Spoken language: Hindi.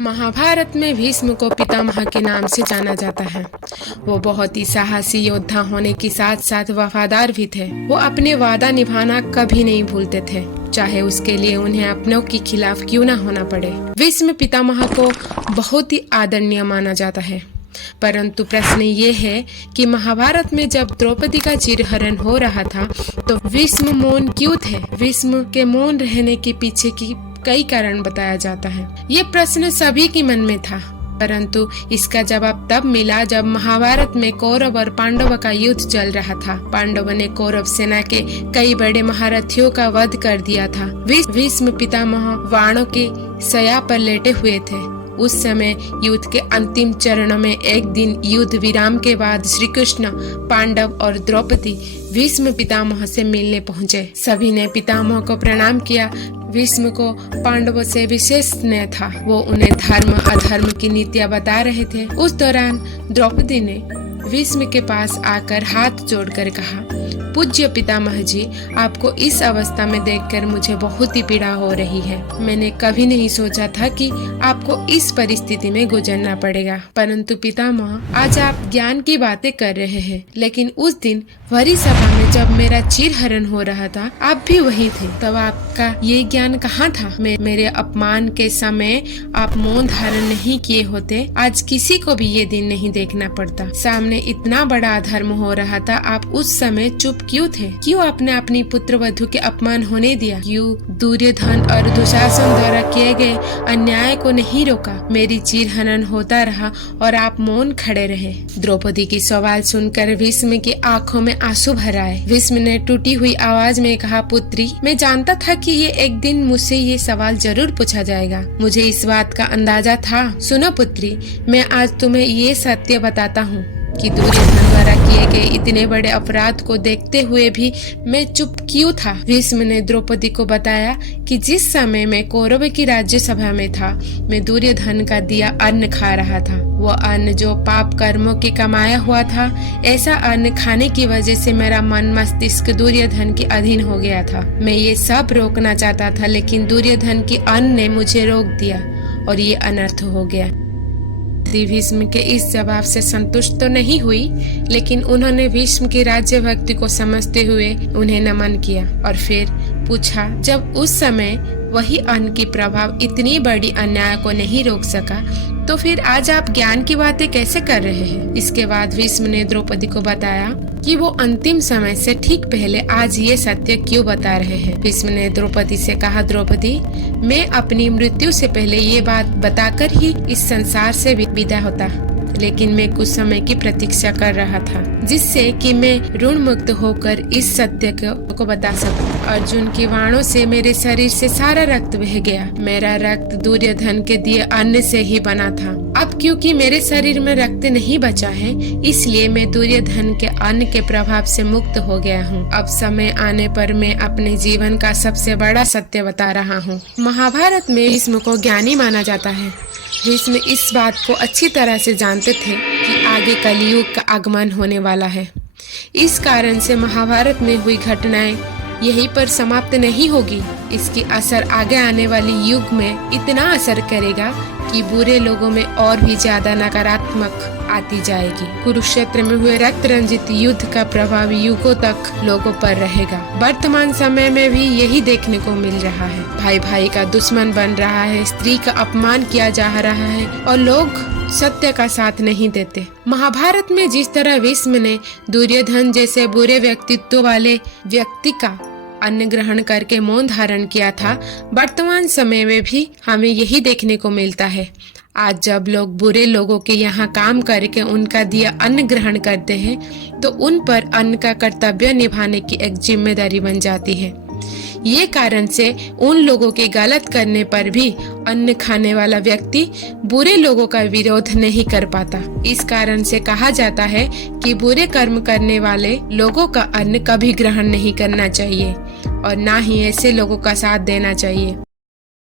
महाभारत में भीष्म को पितामह के नाम से जाना जाता है। वो बहुत ही साहसी योद्धा होने के साथ साथ वफादार भी थे। वो अपने वादा निभाना कभी नहीं भूलते थे, चाहे उसके लिए उन्हें अपनों के खिलाफ क्यों ना होना पड़े। भीष्म पितामह को बहुत ही आदरणीय माना जाता है। परंतु प्रश्न ये है कि महाभारत में जब द्रौपदी का चिरहरण हो रहा था तो भीष्म मौन क्यों थे। भीष्म के मौन रहने के पीछे की कई कारण बताया जाता है। ये प्रश्न सभी के मन में था, परंतु इसका जवाब तब मिला जब महाभारत में कौरव और पांडव का युद्ध चल रहा था। पांडवों ने कौरव सेना के कई बड़े महारथियों का वध कर दिया था। भीष्म पितामह वाणों के शया पर लेटे हुए थे। उस समय युद्ध के अंतिम चरणों में एक दिन युद्ध विराम के बाद श्री कृष्ण, पांडव और द्रौपदी भीष्म पितामह से मिलने पहुँचे। सभी ने पितामह को प्रणाम किया। भीष्म को पांडवों से विशेष स्नेह था। वो उन्हें धर्म अधर्म की नीतियाँ बता रहे थे। उस दौरान द्रौपदी ने भीष्म के पास आकर हाथ जोड़कर कहा, पूज्य पितामह जी, आपको इस अवस्था में देखकर मुझे बहुत ही पीड़ा हो रही है। मैंने कभी नहीं सोचा था कि आपको इस परिस्थिति में गुजरना पड़ेगा। परंतु पितामह, आज आप ज्ञान की बातें कर रहे हैं, लेकिन उस दिन भरी सभा में जब मेरा चिरहरण हो रहा था, आप भी वहीं थे। तब आपका ये ज्ञान कहाँ था? मेरे अपमान के समय आप मौन धारण नहीं किए होते, आज किसी को भी ये दिन नहीं देखना पड़ता। सामने इतना बड़ा अधर्म हो रहा था, आप उस समय चुप क्यों थे? क्यों आपने अपनी पुत्र वधू के अपमान होने दिया? क्यों दुर्योधन और दुशासन द्वारा किए गए अन्याय को नहीं रोका? मेरी चिरहरण होता रहा और आप मौन खड़े रहे। द्रौपदी की सवाल सुनकर भीष्म की आंखों में आंसू भर आए। भीष्म ने टूटी हुई आवाज में कहा, पुत्री, मैं जानता था कि ये एक दिन मुझसे ये सवाल जरूर पूछा जाएगा। मुझे इस बात का अंदाजा था। सुनो पुत्री, मैं आज तुम्हें ये सत्य बताता हूँ कि दुर्योधन द्वारा किए गए इतने बड़े अपराध को देखते हुए भी मैं चुप क्यों था। भीष्म ने द्रौपदी को बताया कि जिस समय मैं कौरव की राज्यसभा में था, मैं दुर्योधन का दिया अन्न खा रहा था। वो अन्न जो पाप कर्मों के कमाया हुआ था। ऐसा अन्न खाने की वजह से मेरा मन मस्तिष्क दुर्योधन के अधीन हो गया था। मैं ये सब रोकना चाहता था, लेकिन दुर्योधन की अन्न ने मुझे रोक दिया और ये अनर्थ हो गया। भीष्म के इस जवाब से संतुष्ट तो नहीं हुई, लेकिन उन्होंने भीष्म की राज्य भक्ति को समझते हुए उन्हें नमन किया और फिर पूछा, जब उस समय वही अन्न की प्रभाव इतनी बड़ी अन्याय को नहीं रोक सका, तो फिर आज आप ज्ञान की बातें कैसे कर रहे हैं? इसके बाद भीष्म ने द्रौपदी को बताया कि वो अंतिम समय से ठीक पहले आज ये सत्य क्यों बता रहे हैं। भीष्म ने द्रौपदी से कहा, द्रौपदी, मैं अपनी मृत्यु से पहले ये बात बताकर ही इस संसार से विदा होता, लेकिन मैं कुछ समय की प्रतीक्षा कर रहा था, जिससे कि मैं ऋण मुक्त होकर इस सत्य को बता सकूं। अर्जुन की वाणों से मेरे शरीर से सारा रक्त बह गया। मेरा रक्त दुर्योधन के दिए अन्न से ही बना था। अब क्योंकि मेरे शरीर में रक्त नहीं बचा है, इसलिए मैं दुर्योधन के अन्न के प्रभाव से मुक्त हो गया हूँ। अब समय आने पर मैं अपने जीवन का सबसे बड़ा सत्य बता रहा हूँ। महाभारत में भीष्म को ज्ञानी माना जाता है। भीष्म इस बात को अच्छी तरह से जानते थे कि आगे कलियुग का आगमन होने वाला है। इस कारण से महाभारत में हुई घटनाएं यहीं पर समाप्त नहीं होगी। इसकी असर आगे आने वाली युग में इतना असर करेगा कि बुरे लोगों में और भी ज्यादा नकारात्मक आती जाएगी। कुरुक्षेत्र में हुए रक्त रंजित युद्ध का प्रभाव युगों तक लोगों पर रहेगा। वर्तमान समय में भी यही देखने को मिल रहा है। भाई भाई का दुश्मन बन रहा है, स्त्री का अपमान किया जा रहा है और लोग सत्य का साथ नहीं देते। महाभारत में जिस तरह भीष्म ने दुर्योधन जैसे बुरे व्यक्तित्व वाले व्यक्ति का अन्न ग्रहण करके मौन धारण किया था, वर्तमान समय में भी हमें यही देखने को मिलता है। आज जब लोग बुरे लोगों के यहाँ काम करके उनका दिया अन्न ग्रहण करते हैं, तो उन पर अन्न का कर्तव्य निभाने की एक जिम्मेदारी बन जाती है। ये कारण से उन लोगों के गलत करने पर भी अन्न खाने वाला व्यक्ति बुरे लोगों का विरोध नहीं कर पाता। इस कारण से कहा जाता है कि बुरे कर्म करने वाले लोगों का अन्न कभी ग्रहण नहीं करना चाहिए और ना ही ऐसे लोगों का साथ देना चाहिए।